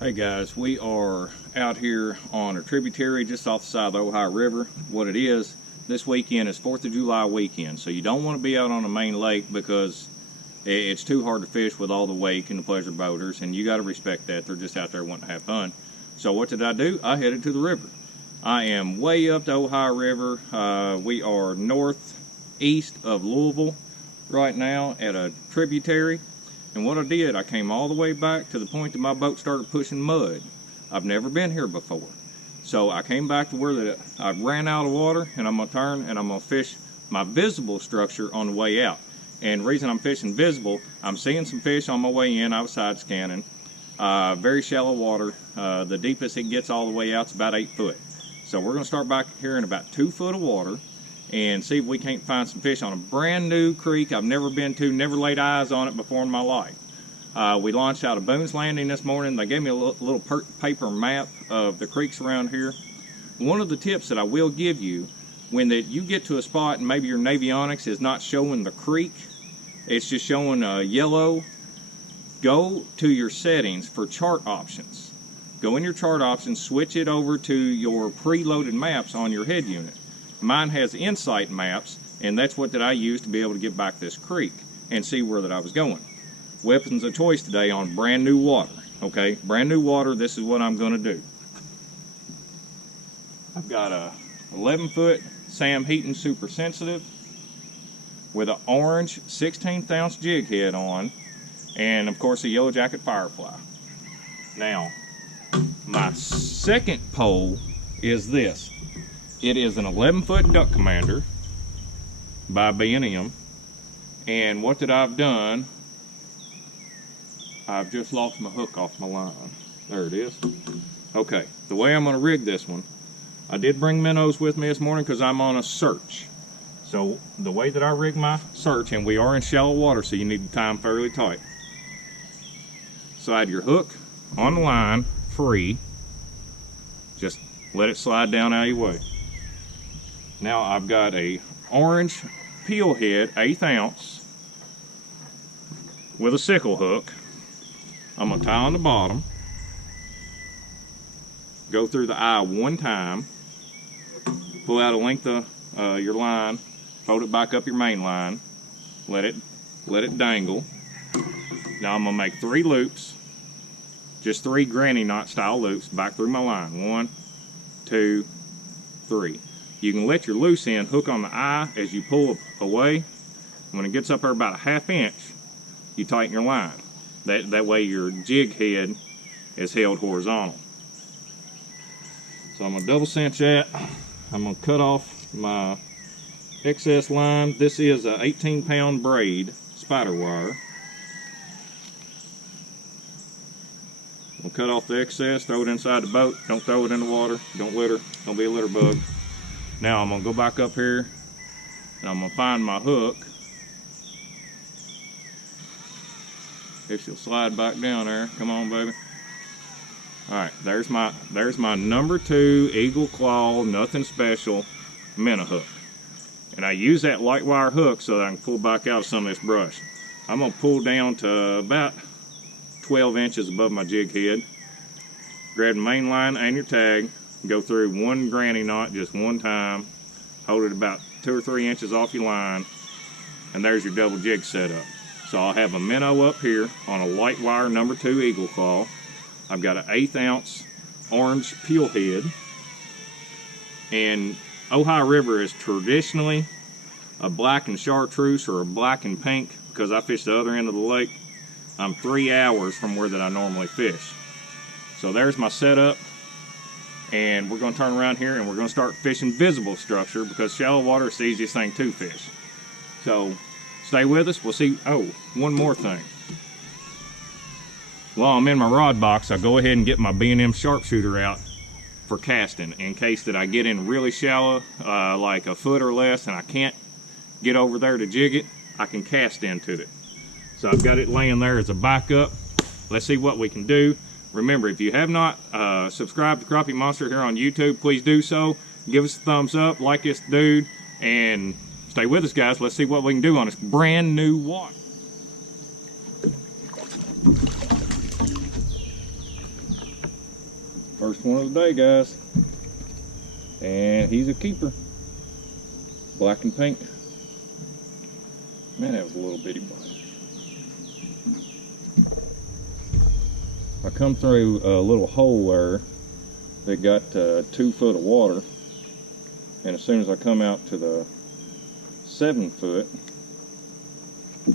Hey guys, we are out here on a tributary just off the side of the Ohio River. What it is, this weekend is 4th of July weekend, so you don't want to be out on the main lake because it's too hard to fish with all the wake and the pleasure boaters, and you got to respect that. They're just out there wanting to have fun. So what did I do? I headed to the river. I am way up the Ohio River. We are northeast of Louisville right now at a tributary. And what I did, I came all the way back to the point that my boat started pushing mud. I've never been here before. So I came back to where I ran out of water, and I'm gonna turn and I'm gonna fish my visible structure on the way out. And the reason I'm fishing visible, I'm seeing some fish on my way in. I was side scanning. Very shallow water. The deepest it gets all the way out is about 8 foot. So we're gonna start back here in about 2 foot of water and see if we can't find some fish on a brand new creek I've never been to, never laid eyes on it before in my life. We launched out of Boone's Landing this morning. They gave me a little paper map of the creeks around here. One of the tips that I will give you, when you get to a spot and maybe your Navionics is not showing the creek, it's just showing yellow, go to your settings for chart options. Go in your chart options, switch it over to your preloaded maps on your head unit. Mine has insight maps, and that's what I use to be able to get back this creek and see where that I was going. Weapons of choice today on brand new water. Okay, brand new water, this is what I'm going to do. I've got a 11-foot Sam Heaton Super Sensitive with an orange 16th ounce jig head on, and of course a Yellow Jacket Firefly. Now, my second pole is this. It is an 11-foot Duck Commander by B&M, and what that I've done, I've just lost my hook off my line. There it is. Okay, the way I'm going to rig this one, I did bring minnows with me this morning because I'm on a search. So the way that I rig my search, and we are in shallow water, so you need to time fairly tight. Slide your hook on the line, free. Just let it slide down out of your way. Now I've got a orange peel head, 1/8 ounce, with a sickle hook. I'm gonna tie on the bottom, go through the eye one time, pull out a length of your line, fold it back up your main line, let it dangle. Now I'm gonna make 3 loops, just 3 granny knot style loops back through my line. 1, 2, 3. You can let your loose end hook on the eye as you pull away. When it gets up there about a 1/2 inch, you tighten your line. That way your jig head is held horizontal. So I'm gonna double cinch that. I'm gonna cut off my excess line. This is a 18-pound braid spider wire. We'll cut off the excess, throw it inside the boat. Don't throw it in the water. Don't litter. Don't be a litter bug. Now I'm gonna go back up here and I'm gonna find my hook. If she'll slide back down there. Come on, baby. Alright, there's my number 2 Eagle Claw, nothing special minnow hook. And I use that light wire hook so that I can pull back out of some of this brush. I'm gonna pull down to about 12 inches above my jig head. Grab the main line and your tag. Go through 1 granny knot just one time. Hold it about 2 or 3 inches off your line. And there's your double jig setup. So I'll have a minnow up here on a light wire number 2 Eagle Claw. I've got an 1/8 ounce orange peel head. And Ohio River is traditionally a black and chartreuse or a black and pink because I fish the other end of the lake. I'm 3 hours from where that I normally fish. So there's my setup. And we're going to turn around here and we're going to start fishing visible structure because shallow water is the easiest thing to fish. So stay with us. We'll see. Oh, one more thing. While I'm in my rod box, I go ahead and get my B&M sharpshooter out for casting in case that I get in really shallow, like a foot or less, and I can't get over there to jig it. I can cast into it. So I've got it laying there as a backup. Let's see what we can do. Remember, if you have not subscribed to Crappie Monster here on YouTube, please do so. Give us a thumbs up, like this dude, and stay with us, guys. Let's see what we can do on this brand new water. First one of the day, guys. And he's a keeper. Black and pink. Man, that was a little bitty bite. I come through a little hole there that got 2 foot of water, and as soon as I come out to the 7 foot,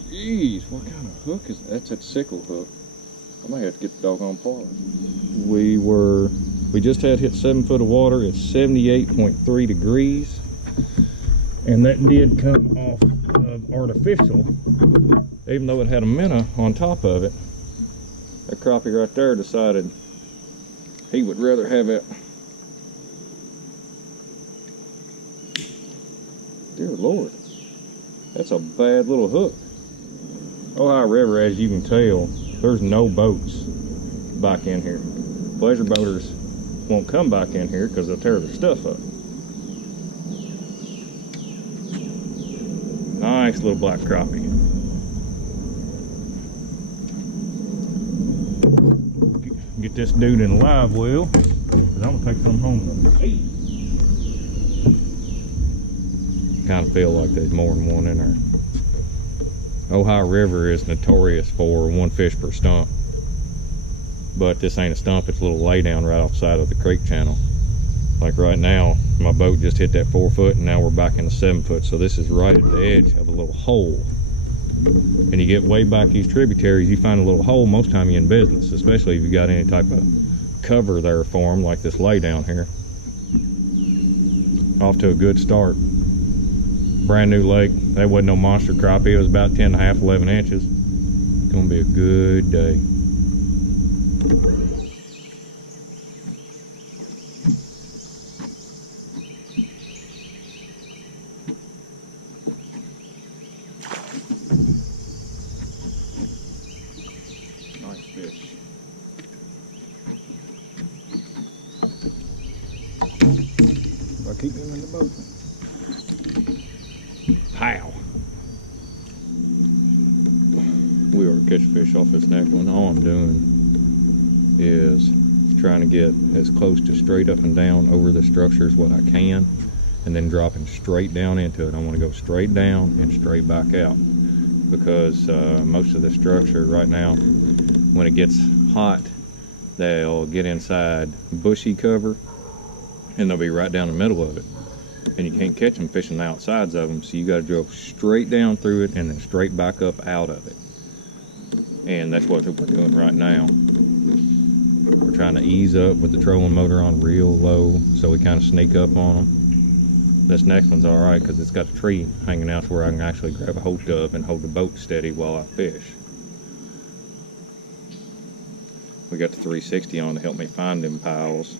geez, what kind of hook is that? That's that sickle hook. I might have to get the doggone part. We just had hit 7 foot of water. It's 78.3 degrees, and that did come off of artificial, even though it had a minnow on top of it. That crappie right there decided he would rather have it. Dear Lord, that's a bad little hook. Ohio River, as you can tell, there's no boats back in here. Pleasure boaters won't come back in here because they'll tear their stuff up. Nice little black crappie. Get this dude in a live well, because I'm gonna take some home though. Hey. Kind of feel like there's more than one in there. Ohio River is notorious for 1 fish per stump, but this ain't a stump, it's a little lay down right off the side of the creek channel. Like right now, my boat just hit that 4 foot, and now we're back in the 7 foot, so this is right at the edge of a little hole. And you get way back these tributaries, you find a little hole, most time you're in business, especially if you got any type of cover there for them, like this lay down here. Off to a good start. Brand new lake. That wasn't no monster crappie, it was about 10.5, 11 inches. It's gonna be a good day. Fish. I keep them in the boat. Pow! We were catch fish off this next one. All I'm doing is trying to get as close to straight up and down over the structure as what I can, and then dropping straight down into it. I want to go straight down and straight back out, because most of the structure right now, when it gets hot, they'll get inside bushy cover and they'll be right down the middle of it, and you can't catch them fishing the outsides of them, so you got to drill straight down through it and then straight back up out of it. And that's what we're doing right now. We're trying to ease up with the trolling motor on real low, so we kind of sneak up on them. This next one's all right because it's got a tree hanging out to where I can actually grab a hold of and hold the boat steady while I fish. We got the 360 on to help me find them piles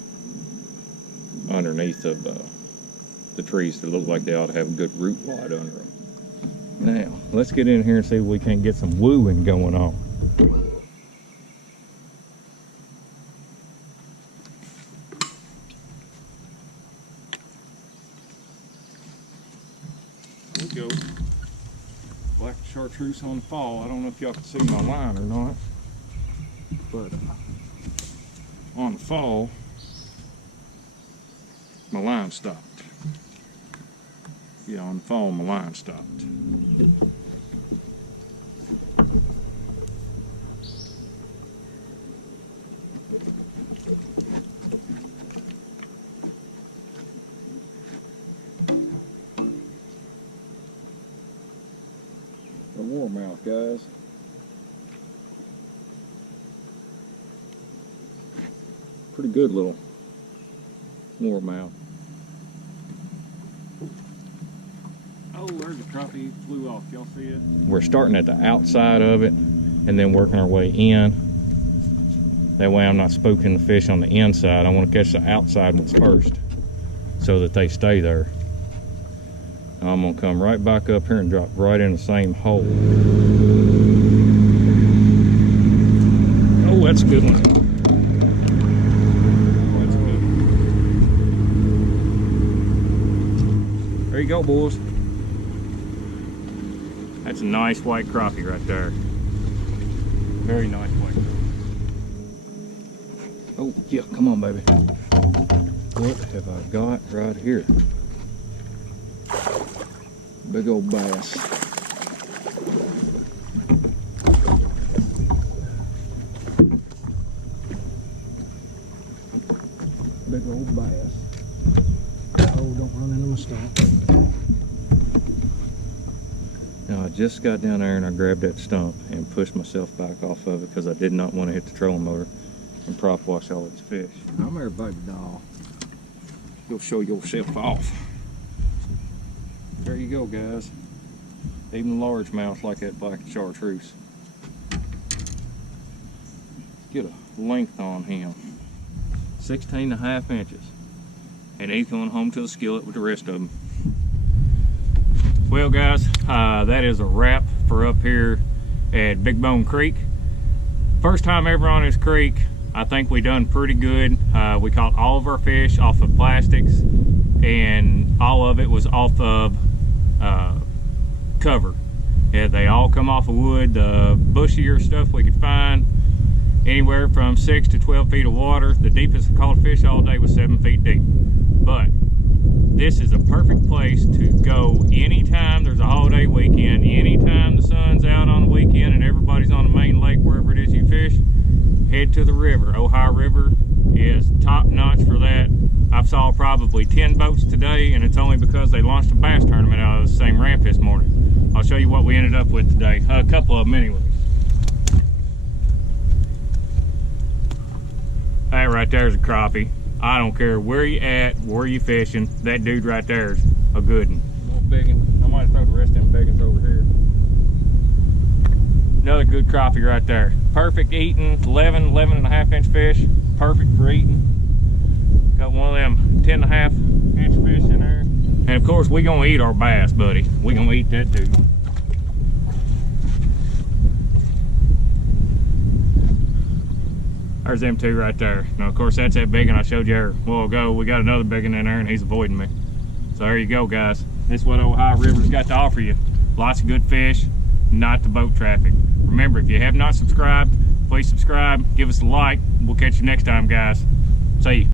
underneath of the trees that look like they ought to have a good root wad under them. Now, let's get in here and see if we can't get some wooing going on. There we go. Black chartreuse on the fall. I don't know if y'all can see my line or not, but on the fall, my line stopped. Yeah, on the fall, my line stopped. A warmouth, guys. Pretty good little warmouth. Oh, there's a crappie, flew off. Y'all see it? We're starting at the outside of it and then working our way in. That way I'm not spooking the fish on the inside. I want to catch the outside ones first so that they stay there. I'm going to come right back up here and drop right in the same hole. Oh, that's a good one. Oh, that's good. There you go, boys. That's a nice white crappie right there. Very nice white crappie. Oh yeah, come on baby. What have I got right here? Big old bass. Big old bass. Oh, don't run into my stump. Now I just got down there and I grabbed that stump and pushed myself back off of it because I did not want to hit the trolling motor and prop wash all its fish. Come here, baby doll. Go show yourself off. There you go, guys. Even largemouth like that black chartreuse. Get a length on him. 16.5 inches. And he's going home to the skillet with the rest of them. Well guys, that is a wrap for up here at Big Bone Creek. First time ever on this creek. I think we done pretty good. We caught all of our fish off of plastics, and all of it was off of cover. Yeah, they all come off of wood. The bushier stuff we could find, anywhere from 6 to 12 feet of water. The deepest I caught fish all day was 7 feet deep. But this is a perfect place to go anytime there's a holiday weekend, anytime the sun's out on the weekend and everybody's on the main lake, wherever it is you fish. Head to the river. Ohio River is top notch for that. I've saw probably 10 boats today, and it's only because they launched a bass tournament out of the same ramp this morning. I'll show you what we ended up with today. A couple of them anyways. That right there is a crappie. I don't care where you at, where you fishing, that dude right there is a good one. A little big one. I might throw the rest of them big ones over here. Another good crappie right there. Perfect eating, 11.5 inch fish. Perfect for eating. Got one of them 10.5 inch fish in there. And of course, we gonna eat our bass, buddy. We gonna eat that dude. There's them two right there. Now, of course, that's that big one I showed you a while ago. We got another big one in there, and he's avoiding me. So there you go, guys. This is what Ohio River's got to offer you. Lots of good fish, not the boat traffic. Remember, if you have not subscribed, please subscribe. Give us a like. We'll catch you next time, guys. See you.